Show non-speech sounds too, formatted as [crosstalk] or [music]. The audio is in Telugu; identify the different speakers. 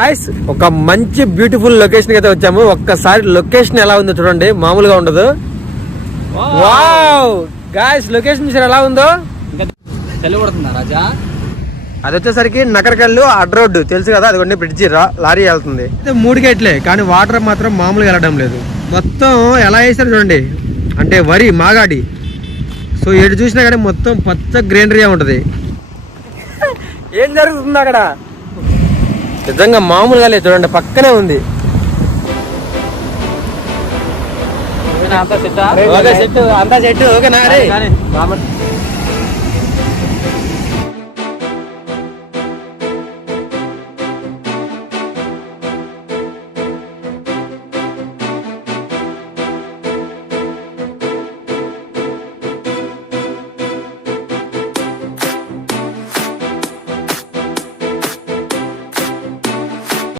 Speaker 1: గాయస్ ఒక మంచి బ్యూటిఫుల్ లొకేషన్ అయితే వచ్చాము. ఒక్కసారి లొకేషన్ ఎలా ఉందో చూడండి. మామూలుగా ఉండదు. వావ్ గాయస్ లొకేషన్ చూసారు? ఎలా ఉందో?
Speaker 2: రాజా?
Speaker 1: అది వచ్చేసరికి నకరకల్లు అడ్ రోడ్డు. తెలుసు కదా? అది కొన్ని బ్రిడ్జి లారీ వెళ్తుంది. అయితే మూడు గేట్లే కానీ వాటర్ మాత్రం మామూలుగా వెళ్ళడం లేదు. మొత్తం ఎలా వేసారు చూడండి. అంటే వరి మాగాడి. సో ఎటు చూసినా కానీ మొత్తం పచ్చ గ్రీనరీగా ఉంటది. [laughs] ఏం జరుగుతుంది అక్కడ? నిజంగా మామూలుగా లేదు చూడండి పక్కనే ఉంది.
Speaker 2: అంతా
Speaker 1: సెట్ అంతా సెట్ ఓకేనా.